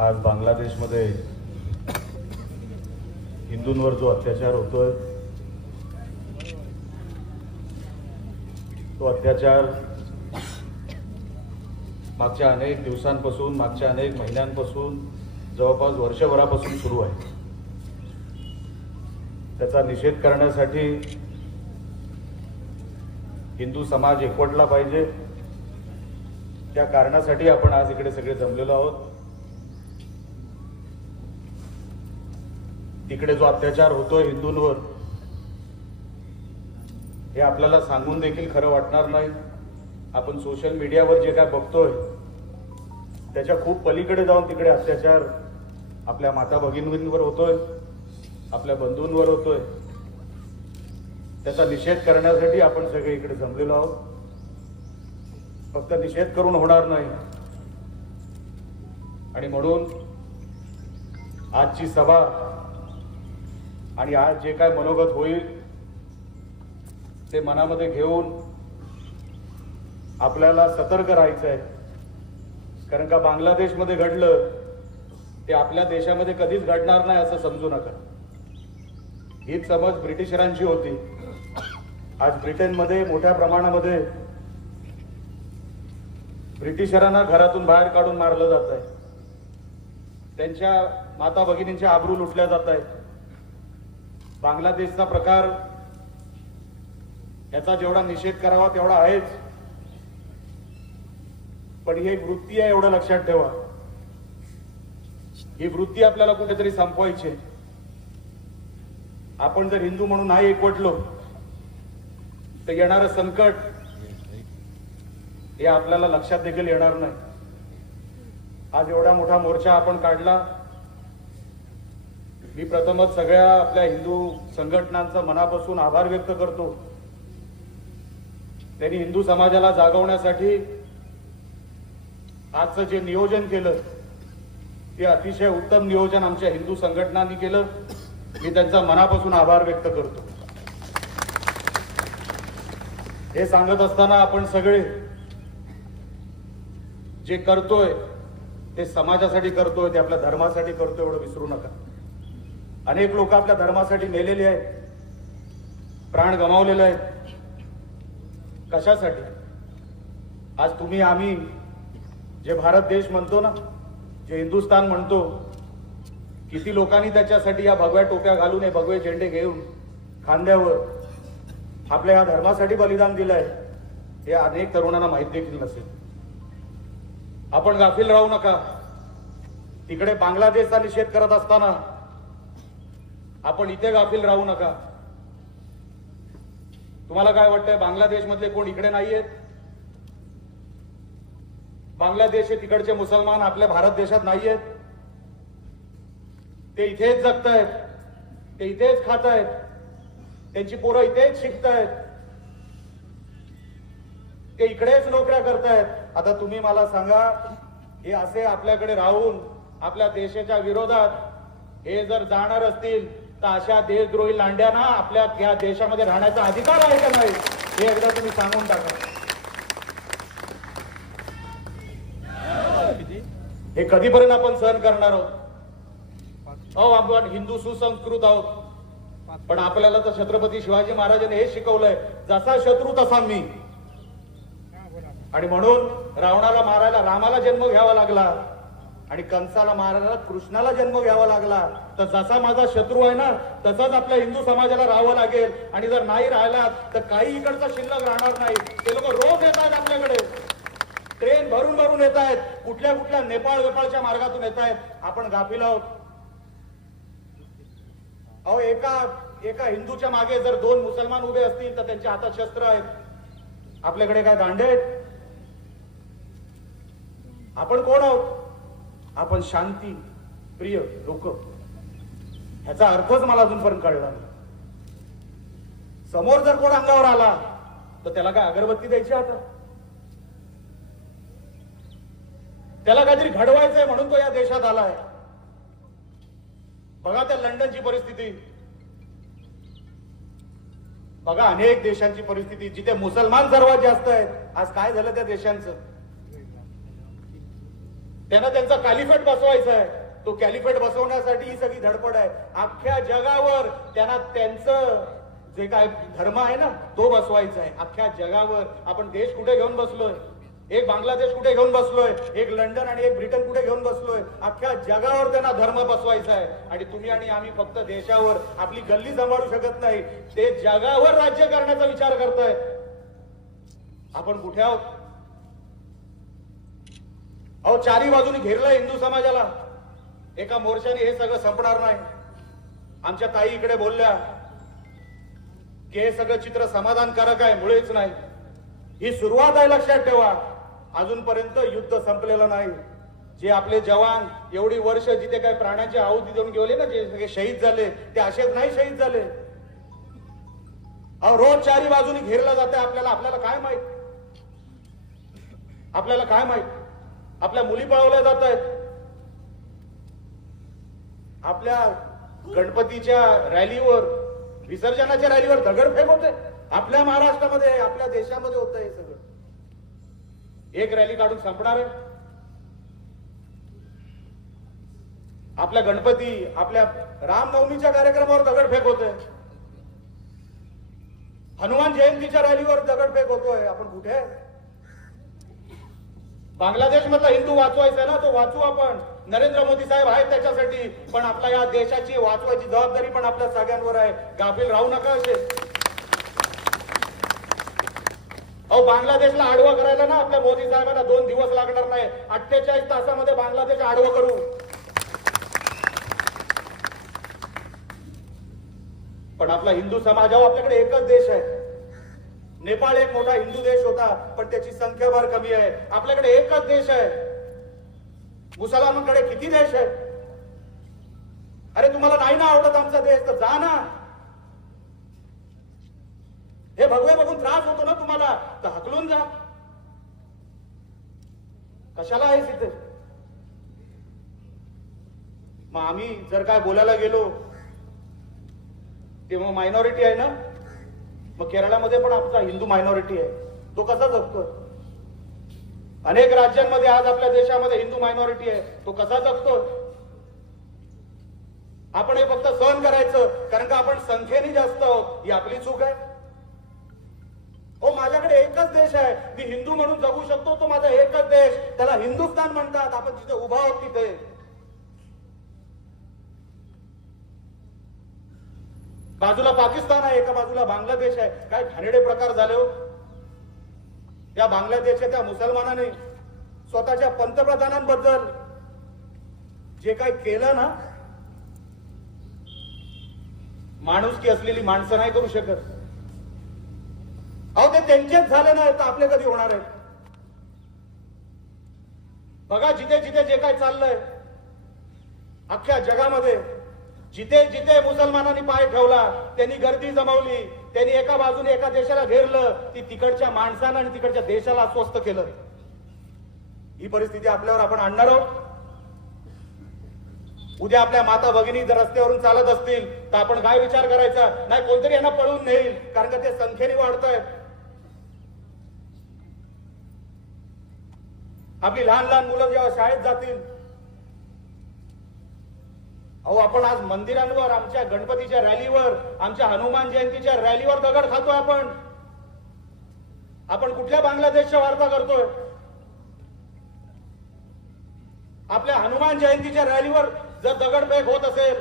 आज बांगलादेशमध्ये हिंदूंवर जो अत्याचार होतोय तो अत्याचार मागच्या अनेक दिवसांपासून, मागच्या अनेक महिन्यांपासून, जवळपास वर्षभरापासून सुरू आहे। त्याचा निषेध करण्यासाठी हिंदू समाज एकवटला पाहिजे, त्या कारणासाठी आपण आज इकडे सगळे जमलेलो आहोत। तिकडे जो अत्याचार होतोय हिंदूंवर हे आपल्याला सांगून देखील खरं वाटणार नाही। आपण सोशल मीडियावर जे काय बघतोय त्याच्या खूप पलीकडे जाऊन तिकडे अत्याचार आपल्या माता भगिनींवर होतोय, आपल्या बंधूंवर होतोय। त्याचा निषेध करण्यासाठी आपण सगळे इकडे जमलेलो आहोत। फक्त निषेध करून होणार नाही आणि म्हणून आजची सभा आणि आज जे काय मनोगत होईल ते मनामध्ये घेऊन आपल्याला सतर्क राहायचं आहे। कारण का बांगलादेशमध्ये घडलं ते आपल्या देशामध्ये कधीच घडणार नाही असं समजू नका। हीच समज ब्रिटिशरांची होती। आज ब्रिटनमध्ये मोठ्या प्रमाणामध्ये ब्रिटिशरांना घरातून बाहेर काढून मारलं जात आहे, त्यांच्या माता भगिनींच्या आबरू लुटल्या जात आहेत। बांगलादेशचा प्रकार याचा जेवढा निषेध करावा तेवढा आहेच, पण ही एक वृत्ती आहे एवढं लक्षात ठेवा। ही वृत्ती आपल्याला कुठेतरी संपवायची। आपण जर हिंदू म्हणून नाही एकवटलो तर येणारं संकट हे आपल्याला लक्षात देखील येणार नाही। आज एवढा मोठा मोर्चा आपण काढला, मी प्रथमच सगळ्या आपल्या हिंदू संघटनांचा मनापासून आभार व्यक्त करतो। त्यांनी हिंदू समाजाला जागवण्यासाठी आजचं जे नियोजन केलं ते अतिशय उत्तम नियोजन आमच्या हिंदू संघटनांनी केलं। मी त्यांचा मनापासून आभार व्यक्त करतो। हे सांगत असताना आपण सगळे जे करतोय ते समाजासाठी करतोय, ते आपल्या धर्मासाठी करतोय एवढं विसरू नका। अनेक लोक आपल्या धर्मासाठी मेलेले आहेत, प्राण गमावलेले आहेत। कशासाठी? आज तुम्ही आम्ही जे भारत देश म्हणतो ना, जे हिंदुस्थान म्हणतो, किती लोकांनी त्याच्यासाठी या भगव्या टोप्या घालून, हे भगवे झेंडे घेऊन खांद्यावर आपल्या या धर्मासाठी बलिदान दिलंय हे अनेक तरुणांना माहित देखील नसेल। आपण गाफील राहू नका। तिकडे बांगलादेशचा निषेध करत असताना आपण इथे गाफील राहू नका। तुम्हाला काय वाटतंय, बांगलादेश मधले कोण इकडे नाहीयेत? बांगलादेश तिकडचे मुसलमान आपल्या भारत देशात नाहीयेत? ते इथेच जगतायत, ते इथेच खात आहेत, त्यांची पोरं इथेच शिकतायत, ते इकडेच नोकऱ्या करतायत। आता तुम्ही मला सांगा, हे असे आपल्याकडे राहून आपल्या देशाच्या विरोधात हे जर जाणार असतील तर अशा देशद्रोही लांड्यांना आपल्या या देशामध्ये राहण्याचा अधिकार आहे का नाही हे एकदा तुम्ही सांगून टाका। हे कधीपर्यंत आपण सहन करणार आहोत? अहो, आपण हिंदू सुसंस्कृत आहोत, पण आपल्याला तर छत्रपती शिवाजी महाराजांनी हे शिकवलंय, जसा शत्रू तसा मी। आणि म्हणून रावणाला मारायला रामाला जन्म घ्यावा लागला आणि कंसाला मारायला कृष्णाला जन्म घ्यावा लागला। तर जसा माझा शत्रू आहे ना तसाच आपल्या हिंदू समाजाला राहावं लागेल। आणि जर नाही राहिला तर काही इकडचा शिल्लक राहणार नाही। ते लोक रोज येत आहेत आपल्याकडे, ट्रेन भरून भरून येत आहेत, कुठल्या कुठल्या नेपाळच्या मार्गातून येत आहेत। आपण गाफील आहोत। अहो, एका हिंदूच्या मागे जर दोन मुसलमान उभे असतील तर त्यांच्या हातात शस्त्र आहेत। आपल्याकडे काय दांडे आहेत? आपण कोण आहोत? आपण शांती प्रिय लोक। ह्याचा अर्थच मला अजूनपर्यंत कळला नाही। समोर जर कोण अंगावर आला तर त्याला काय अगरबत्ती द्यायची? आता त्याला काहीतरी घडवायचंय म्हणून तो या देशात आलाय। बघा त्या लंडनची परिस्थिती, बघा अनेक देशांची परिस्थिती, जिथे मुसलमान सर्वात जास्त आहेत। आज काय झालं त्या देशांचं? त्यांना त्यांचा कॅलिफेट बसवायचा आहे. तो कॅलिफेट बसवण्यासाठी ही सगळी धडपड आहे. अख्ख्या जगावर त्यांना त्यांचं जे काय धर्म आहे ना तो बसवायचा आहे. अख्ख्या जगावर आपण देश कुठे घेऊन बसलोय? एक बांगलादेश कुठे घेऊन बसलोय, एक लंडन आणि एक ब्रिटन कुठे घेऊन बसलोय? अख्ख्या जगावर त्यांना धर्म बसवायचा आहे. आणि तुम्ही आणि आम्ही फक्त देशावर आपली गल्ली सांभाळू शकत नाही, ते जगावर राज्य करण्याचा विचार करताय. आपण कुठे आहोत? अहो, चारी बाजूनी घेरलं हिंदू समाजाला. एका मोर्चाने हे सगळं संपणार नाही. आमच्या ताई इकडे बोलल्या की हे सगळं चित्र समाधानकारक आहे, मुळेच नाही. ही सुरुवात आहे, लक्षात ठेवा. अजूनपर्यंत युद्ध संपलेलं नाही. जे आपले जवान एवढी वर्ष जिथे काय प्राणाची आहुती देऊन गेले ना, जे सगळे शहीद झाले, ते असेच नाही शहीद झाले. अहो, रोज चारी बाजूनी घेरलं जाते. आपल्याला काय माहित? आपल्याला काय माहित? आपल्या मुली पळवल्या जात आहेत. आपल्या गणपतीच्या रॅलीवर, विसर्जनाच्या रॅलीवर दगडफेक होते. आपल्या महाराष्ट्रामध्ये, आपल्या देशामध्ये होत हे सगळं. एक रॅली काढून संपणार आहे? आपल्या गणपती, आपल्या रामनवमीच्या कार्यक्रमावर दगडफेक होते. हनुमान जयंतीच्या रॅलीवर दगडफेक होतोय. आपण कुठे आहे? बांगलादेश मधला हिंदू वाचवायचा ना, तो वाचू आपण. नरेंद्र मोदी साहेब आहेत त्याच्यासाठी. पण आपल्या या देशाची वाचवायची जबाबदारी पण आपल्या सगळ्यांवर आहे. गाफील राहू नका असे. अहो, बांगलादेशला आडवा करायला ना आपल्या मोदी साहेबांना 2 दिवस लागणार नाही. 48 तासामध्ये बांगलादेश आडवं करू. पण आपला हिंदू समाज, आपल्याकडे एकच देश आहे. नेपाळ एक मोठा हिंदू देश होता, पण त्याची संख्या फार कमी आहे. आपल्याकडे एकच देश आहे. मुसलमानांकडे किती देश आहे? अरे, तुम्हाला नाही ना आवडत आमचा देश, तर जा ना. हे भगवे बघून त्रास होतो ना तुम्हाला, तर हकलून जा. कशाला आहे तिथे? मग आम्ही जर काय बोलायला गेलो तेव्हा मायनॉरिटी आहे ना. मग केरळामध्ये पण आमचा हिंदू मायनॉरिटी आहे, तो कसा जगतोय? अनेक राज्यांमध्ये आज आपल्या देशामध्ये हिंदू मायनॉरिटी आहे, तो कसा जगतोय? आपण हे फक्त सहन करायचं कारण का आपण संख्येने जास्त आहोत, ही आपली चूक आहे. हो, माझ्याकडे एकच देश आहे, मी हिंदू म्हणून जगू शकतो, तो माझा एकच देश, त्याला हिंदुस्थान म्हणतात. आपण जिथे उभा आहोत तिथे. बाजूला पाकिस्तान आहे, एका बाजूला बांगलादेश आहे. काय घाणेरडे प्रकार झाले हो. त्या बांगलादेशच्या त्या मुसलमानाने स्वतःच्या पंतप्रधानांबद्दल जे काय केलं ना, माणुसकी असलेली माणसं नाही करू शकत. अहो, ते त्यांचेच झाले नाही तर आपले कधी होणार आहेत? बघा, जिथे जिथे जे काय चाललंय अख्ख्या जगामध्ये, जिथे जिथे मुसलमानांनी पाय ठेवला त्यांनी गर्दी जमवली, त्यांनी एका बाजूने एका देशाला घेरलं, ती तिकडच्या माणसाला आणि तिकडच्या देशाला अस्वस्थ केलं. ही परिस्थिती आपल्यावर आपण आणणार आहोत. उद्या आपल्या माता भगिनी जर रस्त्यावरून चालत असतील तर आपण काय विचार करायचा? नाही, कोणतरी यांना पळून नेईल, कारण का ते संख्येने वाढत आहेत. आपली लहान लहान मुलं जेव्हा शाळेत जातील, अहो, आपण आज मंदिरांवर, आमच्या गणपतीच्या रॅलीवर, आमच्या हनुमान जयंतीच्या रॅलीवर दगड खातोय. आपण कुठल्या बांगलादेशच्या वार्ता करतोय? आपल्या हनुमान जयंतीच्या रॅलीवर जर दगडफेक होत असेल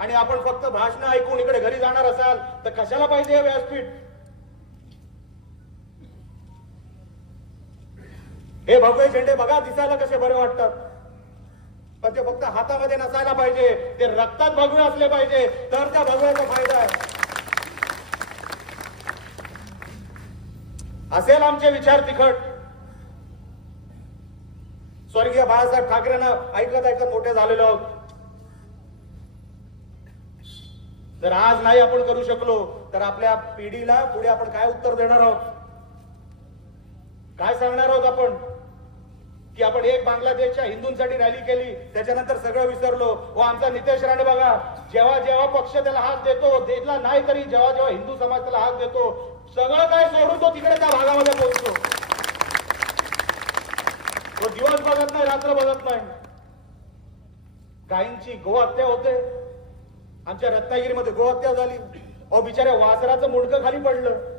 आणि आपण फक्त भाषण ऐकून इकडे घरी जाणार असाल तर कशाला पाहिजे हे व्यासपीठ? हे भगवे झेंडे बघा, दिसायला कसे बरे वाटतात, पण ते फक्त हातामध्ये नसायला पाहिजे, ते रक्तात भगवे असले पाहिजे, तर त्या भगव्याचा फायदा आहे. असेल आमचे विचार तिखट. स्वर्गीय बाळासाहेब ठाकरेंना ऐकत ऐकत मोठे झालेलो आहोत. जर आज नाही आपण करू शकलो तर आपल्या पिढीला पुढे आपण काय उत्तर देणार आहोत? काय सांगणार आहोत आपण? की आपण एक बांगलादेशच्या हिंदूंसाठी रॅली केली, त्याच्यानंतर सगळं विसरलो. व आमचा नितेश राणे बघा, जेव्हा जेव्हा पक्ष त्याला हात देतो, देतला नाही तरी जेव्हा जेव्हा हिंदू समाज त्याला हात देतो, सगळं काय सोडून तो तिकडे त्या भागामध्ये पोहोचतो. तो दिवस बघत नाही, रात्र बघत नाही. गायींची गोहत्या होते. आमच्या रत्नागिरीमध्ये गोहत्या झाली. अहो बिचाऱ्या वासराचं मुंडकं खाली पडलं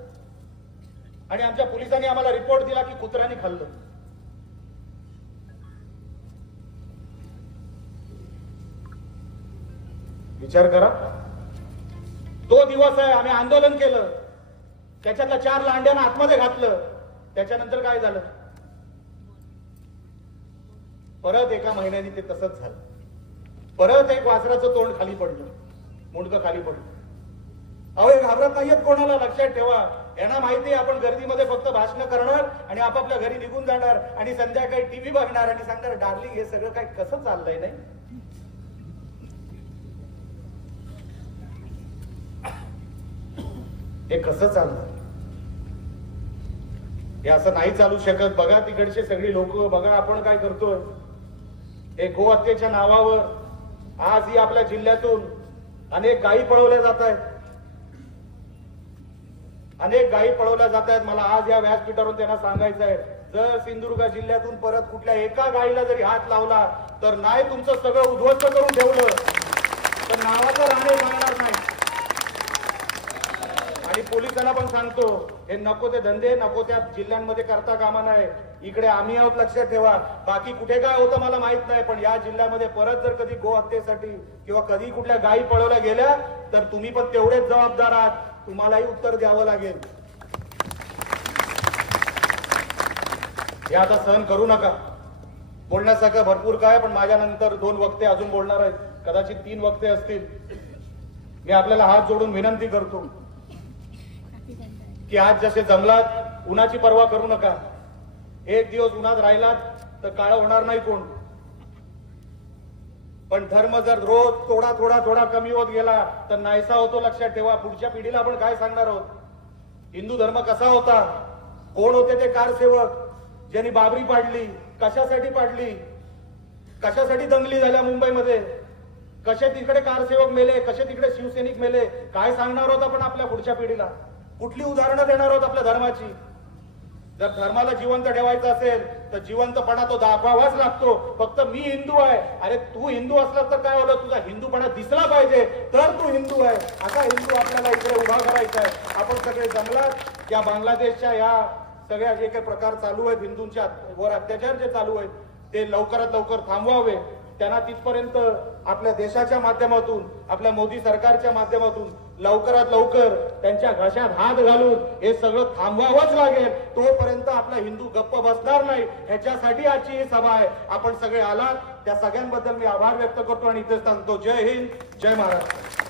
आणि आमच्या पोलिसांनी आम्हाला रिपोर्ट दिला की कुत्र्याने खाल्लं. विचार करा. तो दिवस आहे. आम्ही आंदोलन केलं, त्याच्यातल्या 4 लांड्यांना आतमध्ये घातलं. त्याच्यानंतर काय झालं? परत एका महिन्याने ते तसंच झालं. परत एक वासराचं तोंड खाली पडलं, मुंडकं खाली पडलं. अहो हे घाबरत नाहीयेत कोणाला. लक्षात ठेवा, यांना माहिती आहे आपण गर्दीमध्ये फक्त भाषण करणार आणि आपापल्या घरी निघून जाणार आणि संध्याकाळी टीव्ही बघणार आणि सांगणार डार्लिंग हे सगळं काय कसं चाललंय. नाही हे कसं चाललं, हे असं नाही चालू शकत. बघा तिकडचे सगळी लोक, बघा आपण काय करतोय. हे गोहत्येच्या नावावर आजही आपल्या जिल्ह्यातून अनेक गायी पळवल्या जात आहेत. अनेक गायी पळवल्या जात आहेत. मला आज या व्यासपीठावरून त्यांना सांगायचं आहे, जर सिंधुदुर्ग जिल्ह्यातून परत कुठल्या एका गायीला जरी हात लावला तर नाही तुमचं सगळं उद्ध्वस्त करून ठेवलं तर नावाचं राणे जाणार नाही. आणि पोलिसांना पण सांगतो, हे नको ते धंदे नको त्या जिल्ह्यांमध्ये करता कामा नाही. इकडे आम्ही आहोत, लक्षात ठेवा. बाकी कुठे काय होतं मला माहित नाही, पण या जिल्ह्यामध्ये परत जर कधी गोहत्येसाठी किंवा कधी कुठल्या गायी पळवल्या गेल्या तर तुम्ही पण तेवढेच जबाबदार आहात. तुम्हालाही उत्तर द्यावं लागेल. हे आता सहन करू नका. बोलण्यासारखं भरपूर काय, पण माझ्यानंतर 2 वक्ते अजून बोलणार आहेत, कदाचित 3 वक्ते असतील. मी आपल्याला हात जोडून विनंती करतो की आज जसे जंगलात उन्हाची पर्वा करू नका. एक दिवस उन्हात राहिलात तर काळं होणार नाही कोण. पण धर्म जर रोज थोडा थोडा थोडा कमी होत गेला तर नाहीसा होतो. लक्षात ठेवा. पुढच्या पिढीला आपण काय सांगणार आहोत? हिंदू धर्म कसा होता, कोण होते ते कारसेवक ज्यांनी बाबरी पाडली, कशासाठी पाडली, कशासाठी दंगली झाल्या मुंबईमध्ये, कसे तिकडे कारसेवक मेले, कसे तिकडे शिवसैनिक मेले, काय सांगणार आहोत आपण आपल्या पुढच्या पिढीला? कुठली उदाहरणं देणार आहोत आपल्या धर्माची? जर धर्माला जिवंत ठेवायचं असेल तर जिवंतपणा तो दाखवावाच लागतो. फक्त मी हिंदू आहे, अरे तू हिंदू असलास तर काय होलं, तुझा हिंदूपणा दिसला पाहिजे तर तू हिंदू आहे. असा हिंदू आपल्याला इकडे उभा करायचा आहे. आपण सगळे जंगलात या बांगलादेशच्या या सगळ्या जे काही प्रकार चालू आहेत, हिंदूंच्या वर अत्याचार जे चालू आहेत ते लवकरात लवकर थांबवावे. त्यांना तिथपर्यंत आपल्या देशाच्या माध्यमातून, आपल्या मोदी सरकारच्या माध्यमातून लवकरात लवकर त्यांच्या घशात हात घालून हे सगळं थांबवावंच लागेल. तोपर्यंत आपला हिंदू गप्प बसणार नाही. ह्याच्यासाठी आजची ही सभा आहे. आपण सगळे आलात त्या सगळ्यांबद्दल मी आभार व्यक्त करतो आणि इथेच सांगतो. जय हिंद, जय महाराष्ट्र.